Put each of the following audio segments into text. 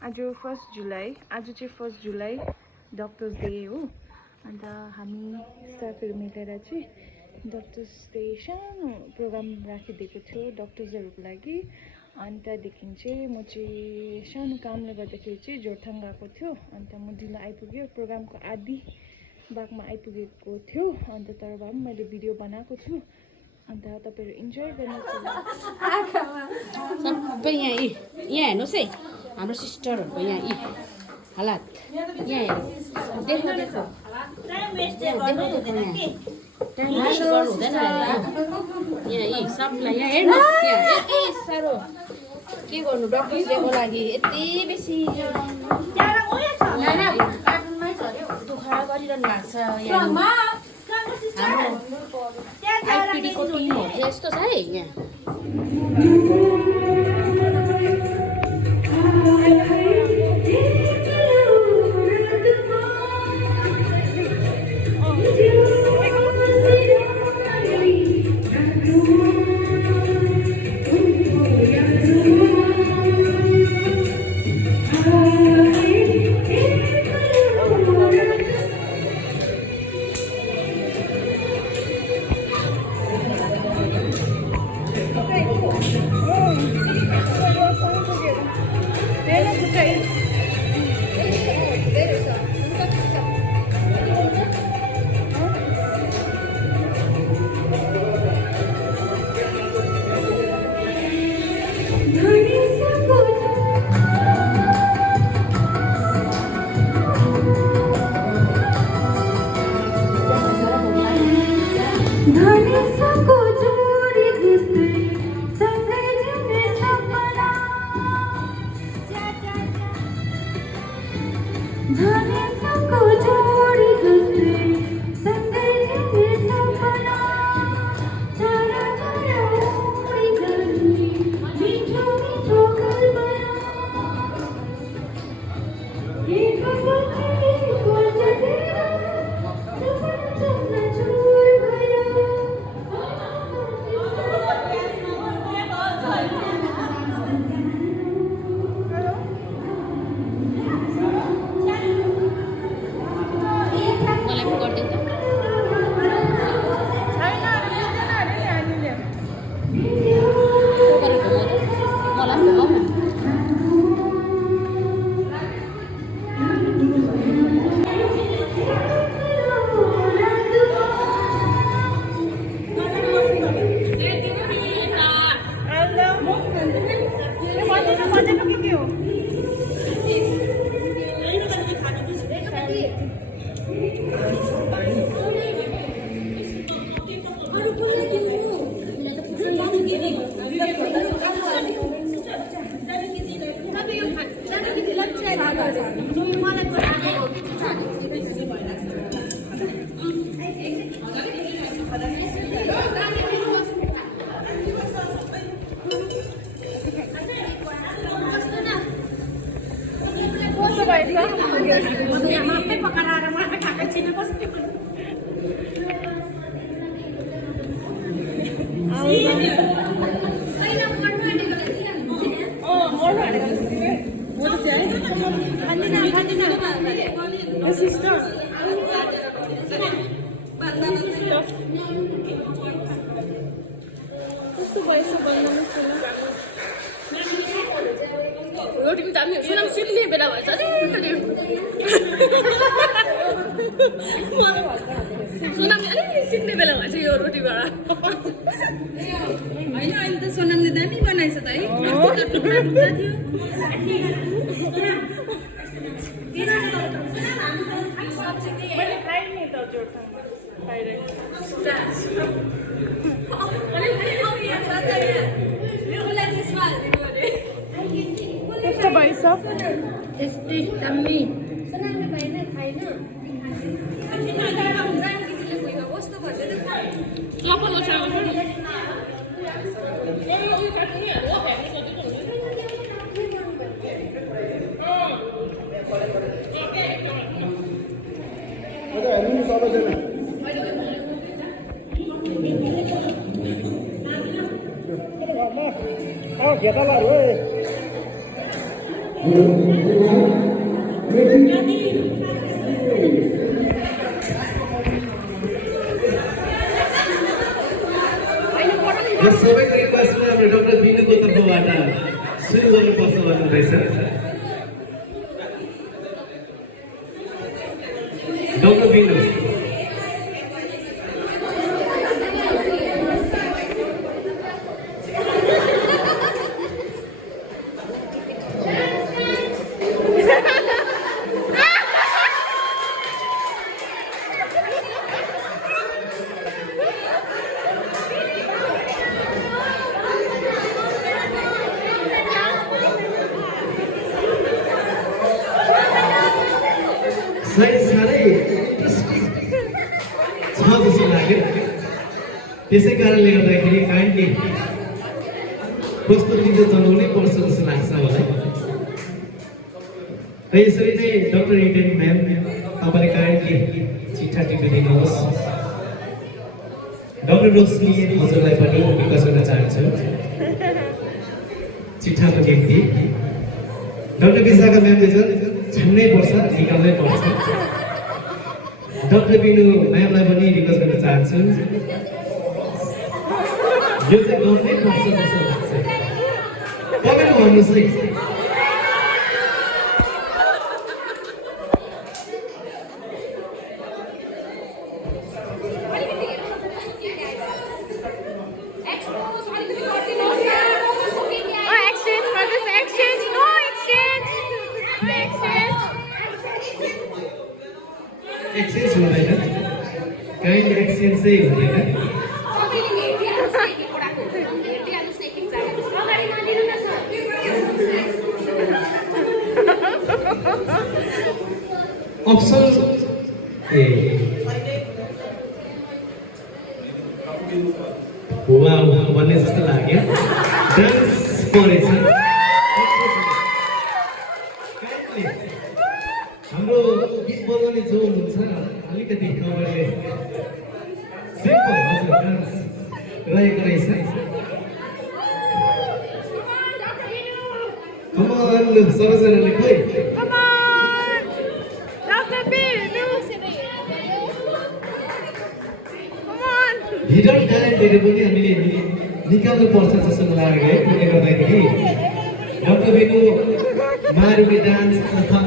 आज 1 जुलाई आज चाहिँ 1 जुलाई डक्टर्स डे हो अन्त हामी स्टाफहरू मिलेर चाहिँ डक्टर्स डे सानो प्रोग्राम राखिदिएको थियो डक्टर्सहरूको लागि अनि त्यहाँदेखि चाहिँ म चाहिँ सानो कामले गर्दाखेरि चाहिँ जोरथाङ गएको थियो अन्त म ढिलो आइपुग्यो प्रोग्रामको आधी भागमा आइपुगेको थियो अन्त तर भए पनि मैले भिडियो बनाएको छु अन्त तपाईहरु इन्जोय गर्नुहोस् सबै यहाँ हेर्नुहोस् है हाम्रो सिस्टरहरूको यहाँ हालत यहाँ देख्नु देख्नु टाइम वेस्ट गर्नु हुँदैन यहाँ सबलाई यहाँ हेर्नुहोस् यहाँ यति साह्रो के गर्नु डक्टर्सको लागि यति बेसी दुःख गरिरहनु भएको छ यहाँ हाम्रो आइपिडीको टिमहरू चाहिँ यस्तो छ है यहाँ रोटी पनि सुनाम सिक्ने बेला भएछ सुनाम अलिकति सिक्ने बेला भएछ यो रोटीबाट होइन अहिले त सोनामले दामी बनाएछ त है Tasty, yummy. यो सबैको रिक्वेस्टमा हाम्रो डाक्टर बिनुको तर्फबाट सुरु गर्नुपर्छ भन्नुहुँदैछ डाक्टर बिनु साह्रै इन्ट्रेस्टिङ छ जस्तो लाग्यो त्यसै कारणले गर्दाखेरि काइन्डली प्रस्तुति चाहिँ जनाउनै पर्छ जस्तो लाग्छ मलाई र यसरी नै डाक्टर इडेन म्याम तपाईँले काइन्डली चिठा टिपिदिनुहोस् डाक्टर रोशनी हजुरलाई पनि विकास गर्न चाहन्छु चिठाको निम्ति डाक्टर विशाखा म्यामले चाहिँ छान्नै पर्छ निकाल्नै पर्छ डाक्टर बिनु म्यामलाई पनि रिक्वेस्ट गर्न चाहन्छु यो चाहिँ गर्नै पर्छ जस्तो लाग्छ तपाईँले भन्नुहोस् है एक्सचेन्ज हुँदैन काइन्ड एक्सचेन्ज चाहिँ हुँदैन अप्सन ए वाउ भन्ने जस्तो लाग्यो डान्स परेछ हाम्रो गीत बजाउने जो हुनुहुन्छ अलिकति खबरले सिम्पल हजुर डान्स रहेको रहेछ कमान सबैजनाले खोइ हिडन ट्यालेन्टहरू पनि हामीले निकाल्नु पर्छ जस्तो लाग्यो है त्यसले गर्दाखेरि डाक्टर बिनु मारुनी डान्स अथवा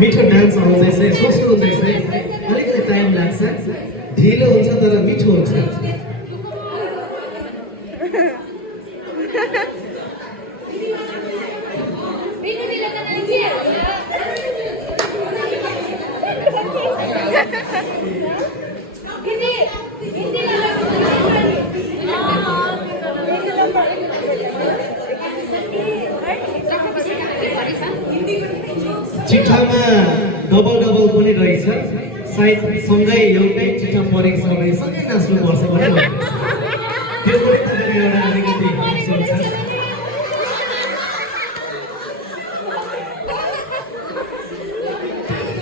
मिठो डान्स आउँदैछ कस्तो हुँदैछ अलिकति टाइम लाग्छ ढिलो हुन्छ तर मिठो हुन्छ चिठामा डबल डबल पनि रहेछ सायद सँगै एउटै चिठा परेको छ भने सँगै नाच्नुपर्छ भने त्यो पनि तपाईँको एउटा अलिकति अप्सन छ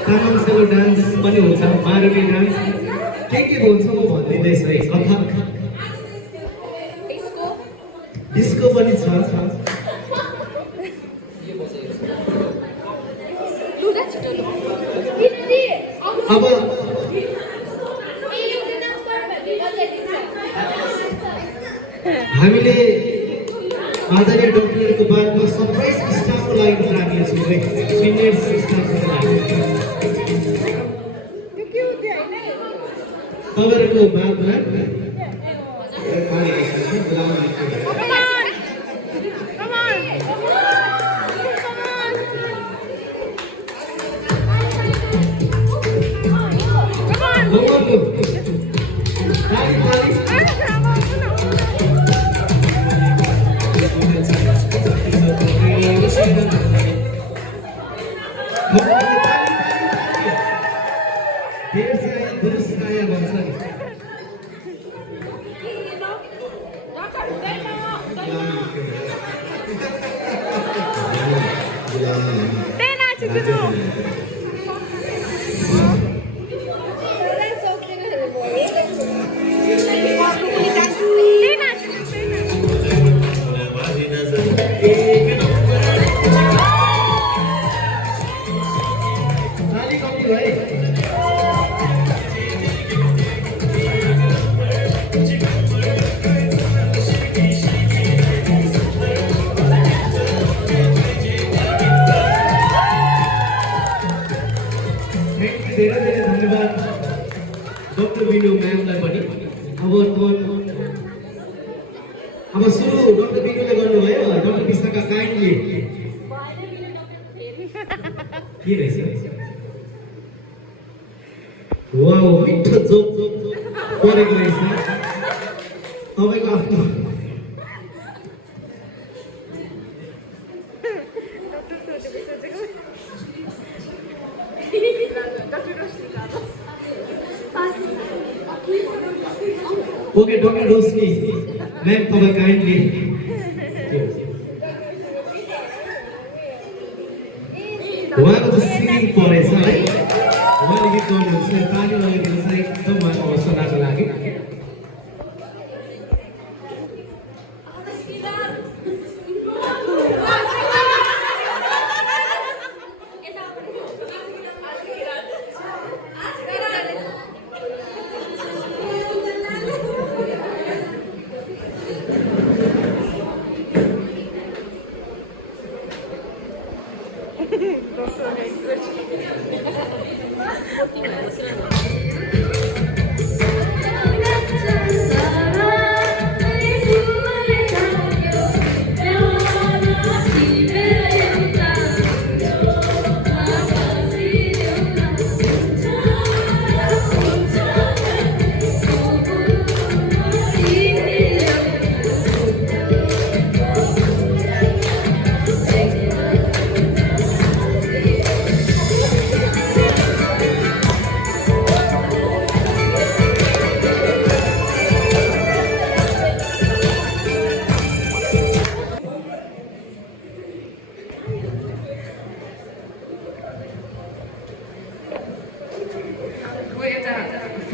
तामाङ सेलो डान्स पनि हुन्छ मारुनी डान्स के हुन्छ म भनिदिँदैछु है कथक डिस्को पनि छ अब हामीले आदरणीय डाक्टरहरूको बादमा 27 स्टाफको लागि राखिएको छु है सिनियर स्टाफको लागि तपाईँहरूको बादमा ताली कम्ती भयो धेरै धेरै धन्यवाद डक्टर विनु म्यामलाई पनि अब सुरु डक्टर विनुले गर्नुभयो डक्टर विशाखा काइन्डली के रहेछ वाउ मिठो जोक परेको रहेछ तपाईँको आफ्नो ओके डक्टर रोशनी मैम तपाईँ काइन्डली उहाँको त सिङ्गिङ परेछ है उहाँले गीत गाउनुहुन्छ ताली लगाइदिनुहोस् है एकदम उहाँको हौसलाको लागि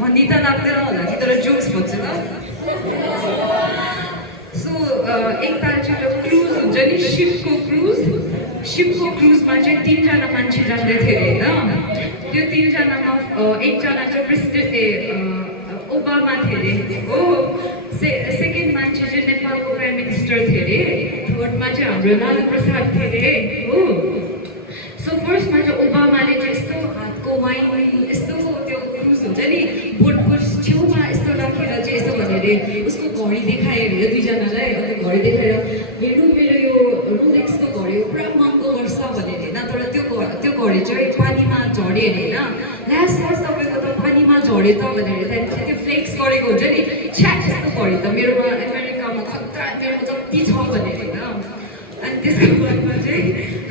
फनी त लाग्दैन होला कि तर जोक्स भन्छु त सो एकताल चाहिँ एउटा क्रुज हुन्छ नि सिपको क्रुजमा चाहिँ 3 जना मान्छे जाँदै थियो होइन त्यो 3 जनामा एकजना चाहिँ प्रेसिडेन्ट ओबामा थियो अरे हो सेकेन्ड मान्छे चाहिँ नेपालको प्राइम मिनिस्टर थियो अरे थर्डमा चाहिँ हाम्रो लालु प्रसाद थियो अरे हो सो फर्स्टमा चाहिँ ओबामाले चाहिँ यस्तो हातको वाइन यस्तो त्यो क्रुज हुन्छ नि बोटको छेउमा यस्तो राखेर चाहिँ यस्तो भनेर उसको घडी देखायो अरे दुईजनालाई अन्त घडी देखाएर हेर्नु मेरो यो रोलेक्सको घडी हो पुरा महँगो गर्छ भनेर होइन तर त्यो घडी चाहिँ पानीमा झऱ्यो अरे होइन लास्ट फर्स्ट तपाईँको त पानीमा झऱ्यो त भनेर त्यहाँदेखि त्यो फ्लेक्स गरेको हुन्छ नि छ्याक यस्तो घडी त मेरोमा अमेरिकामा खतरा मेरोमा जति छ भनेर होइन अनि त्यसको बादमा चाहिँ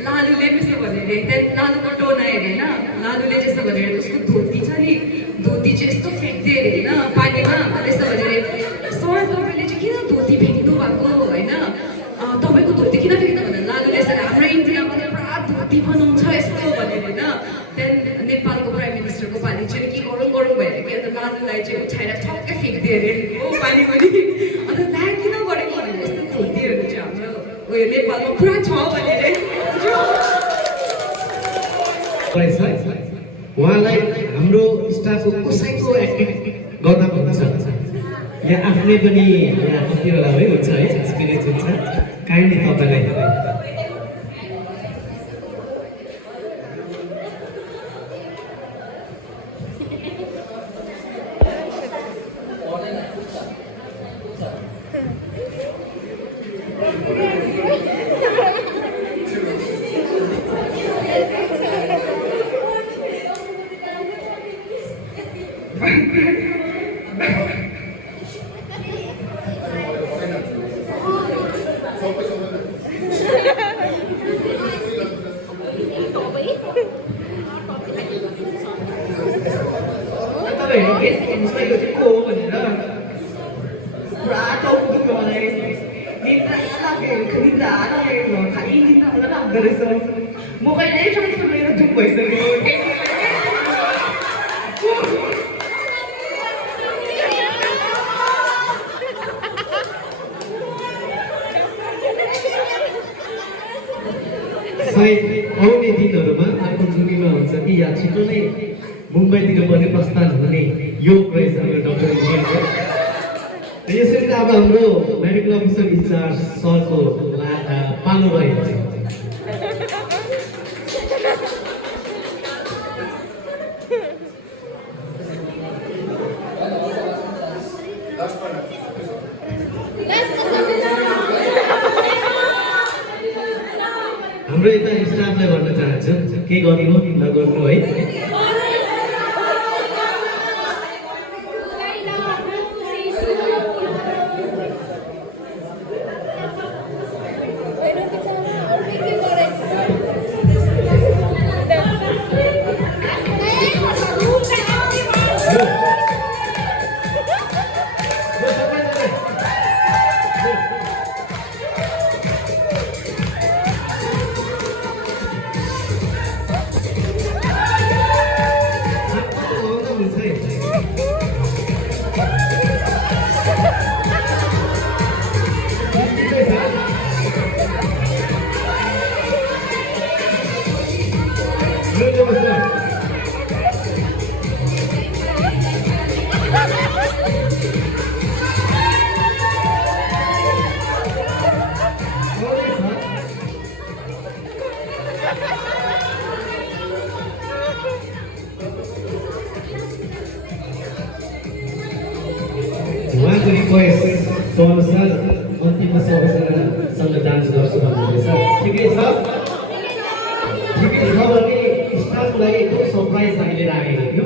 लालुले पनि यसो भनेर त्यहाँ लालुको टोन आयो अरे होइन लालुले चाहिँ यस्तो भनेर उसको धोती छ नि धोती चाहिँ यस्तो फ्याँक्दियो अरे होइन पानीमा अनि यस्तो भनेर सर तपाईँले चाहिँ किन धोती फ्याँक्नु भएको होइन तपाईँको धोती किन फ्याँक्नु भनेर लालुले यसरी हाम्रो इन्डियामा त पुरा धोती बनाउँछ यस्तो भनेर होइन त्यहाँदेखि नेपालको प्राइम मिनिस्टरको पानी चाहिँ के गरौँ भएर कि अन्त लालुलाई चाहिँ उठाएर ठक्कै फ्याँक्दियो अरे हो पानी पनि अन्त ला किन गरेको भनेर यस्तो धोतीहरू चाहिँ हाम्रो उयो नेपालमा पुरा छ भनेर उहाँलाई हाम्रो स्टाफको कसैको एक्टिङ गर्दा हुन्छ या आफ्नै पनि यहाँ कति बेला है हुन्छ है एक्सपिरियन्स हुन्छ काइन्डली तपाईँलाई म कहिले ट्रान्सफर लिएर चुप भइसक्यो सायद आउने दिनहरूमा आफन्तुकीमा हुन्छ कि या छिटो नै मुम्बईतिर पनि प्रस्थान हुने योग रहेछ मेरो डक्टर इन्जिनियरको। यसरी त अब हाम्रो मेडिकल अफिसर इन्चार्ज सरको पालो रहेको छ। हाम्रो यता स्टाफलाई भन्न चाहन्छु के गरियो नगर्नु है। उहाँको रिक्वेस्टको अनुसार अन्तिममा सबैजनासँग डान्स गर्छु भन्नुहुँदैछ। ठिकै छ, ठिकै छ भने स्टाफको लागि एकदम सरप्राइज हामीले राखेको थियो।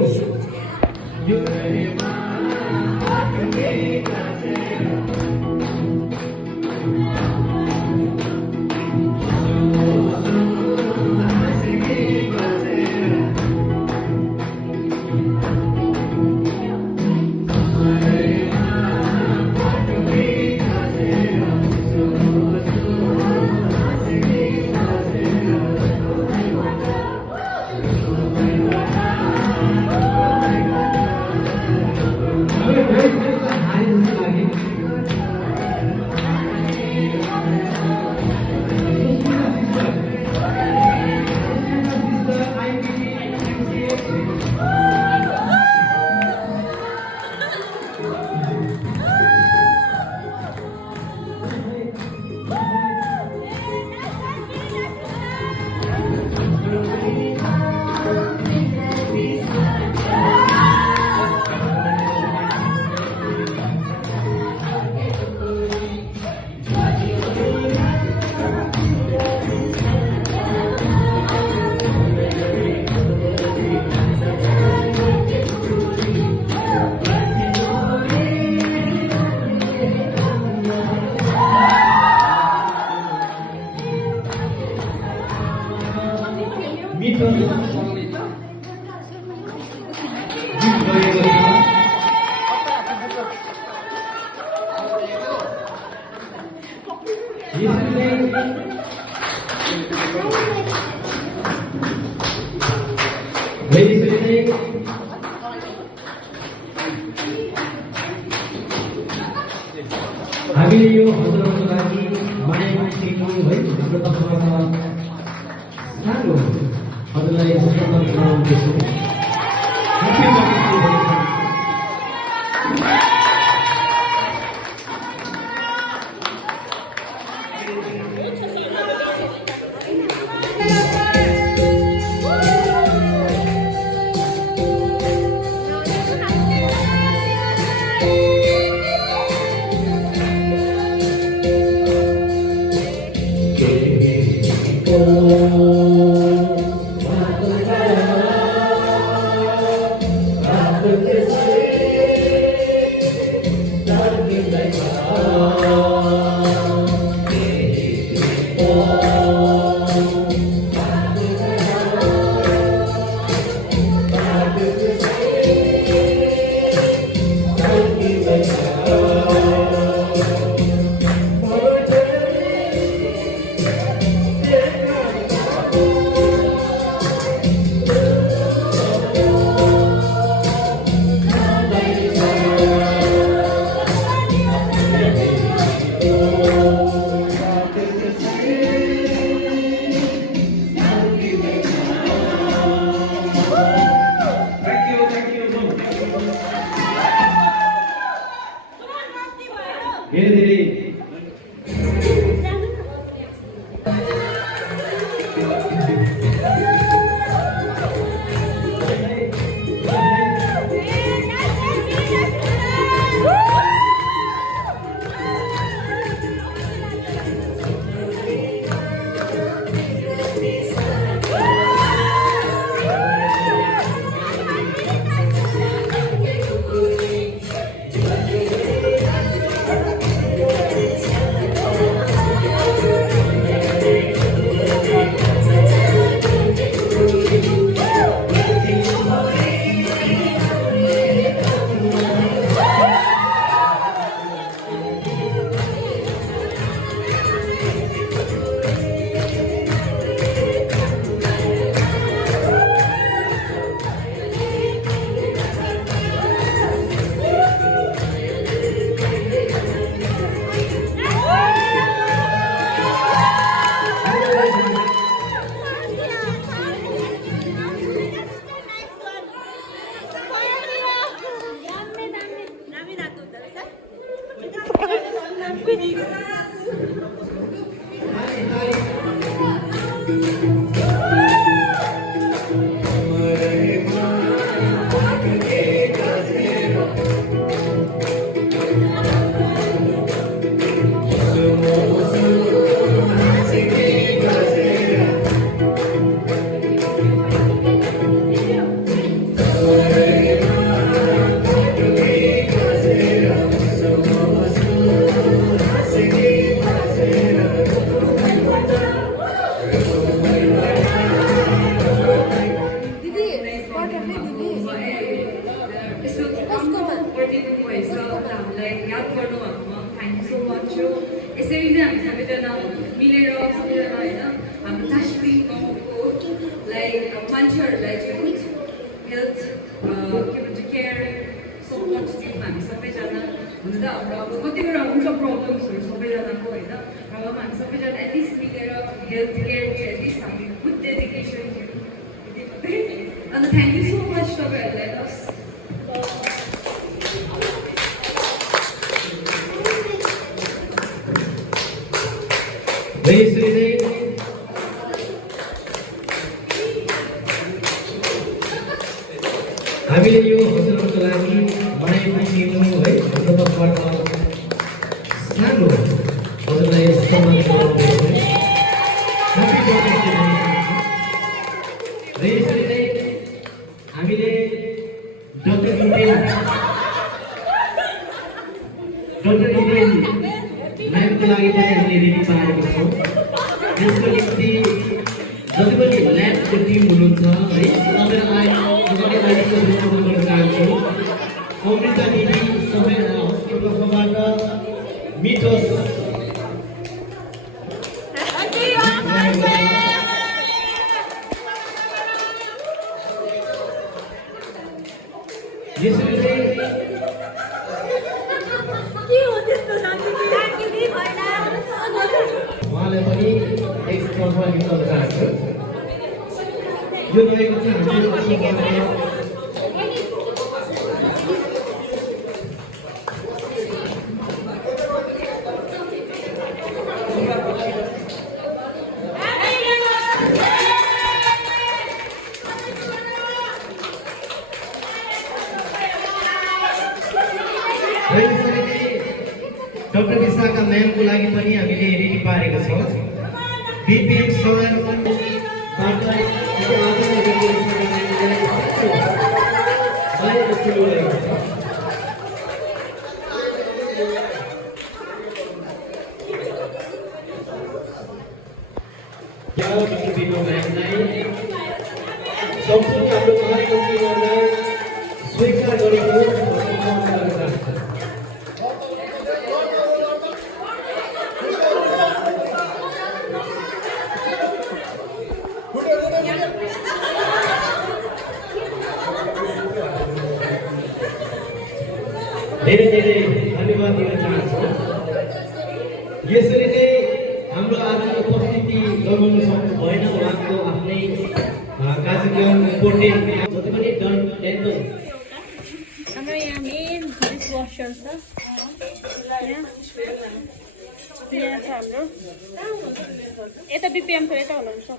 हामीले यो हजुरहरूको लागि मायाको टिमो है हाम्रो तर्फबाट सानो हजुरलाई स्वागत जनाउँदैछु। सबैजना मिलेर सबैजना होइन हाम्रो दार्जिलिङ गाउँको मान्छेहरूलाई चाहिँ हेल्थ के भन्छ केयर सपोर्ट दिउँ हामी सबैजना हुन त हाम्रो अब कतिवटा हुन्छ प्रब्लम्सहरू सबैजनाको होइन र अब हामी सबैजना एटलिस्ट मिलेर हेल्थ केयर चाहिँ एटलिस्ट हामी गुड डेडिकेसन अन्त थ्याङ्क यू सो मच तपाईँहरूलाई हस् यसरी नै हामीले यो हजुरहरूको लागि बनाएको थियौँ है हाम्रो तर्फबाट सानो हजुरलाई सम्मान गराउँदै र यसरी नै हामीले डक्टर इडेन म्यामको लागि पनि हामीले रेडी पारेको छौँ त्यसको निम्ति जति पनि ल्याबको टिम हुनुहुन्छ है तपाईँलाई अगाडि आइसकेको रिकभर गर्न चाहन्छु अमृता दिदी सबै हस्पिटलबाट मिठोस यसरी चाहिँ उहाँलाई पनि एक तर्फमा निकाल्न चाहन्छु यो रहेको चाहिँ हाम्रो डक्टर विशाखा म्यामको लागि पनि हामीले रेडी पारेको छौँ बिपिएम सरबाट सम्पूर्ण हाम्रो महाकर्मीहरूलाई स्वीकार गरेको धेरै धेरै धन्यवाद दिन चाहन्छु यसरी नै हाम्रो आज उपस्थिति गराउन सक्नु भएन उहाँको आफ्नै कार्यक्रम इम्पोर्टेन्ट जति पनि डन टेन्डर हाम्रो यहाँ मेन डिसवासर छ यहाँ छ हाम्रो यता बिपिएम छ यता हुनुहुन्छ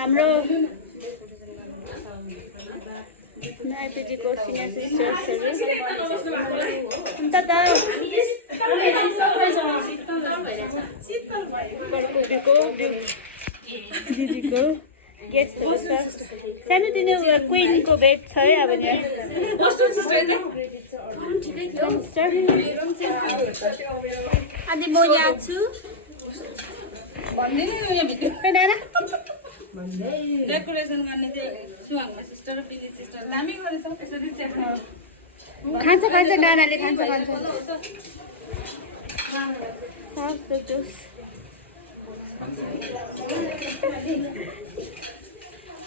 हाम्रो नाइपिजीको सिनियर सिस्टर्सहरू अन्त त दिदीको गेस्टहरू छ सानोतिनो क्विनको बेड छ है अब यहाँ अनि म यहाँ छु डेकोरेसन गर्ने चाहिँ सुहाङमा सिस्टर र पिनी सिस्टर दामी गरेछ यसरी चाहिँ खान्छ नानाले खान्छ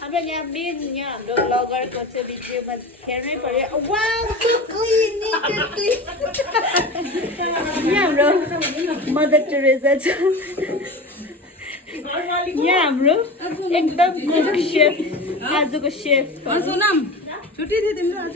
हाम्रो यहाँ मेन यहाँ हाम्रो ब्लगरको चाहिँ भिडियोमा हेर्नै पर्यो यहाँ हाम्रो मदर टेरेसा छ यहाँ हाम्रो एकदम कुक सेफ आजको सेफ सुनाम छुट्टी थियो तिम्रो आज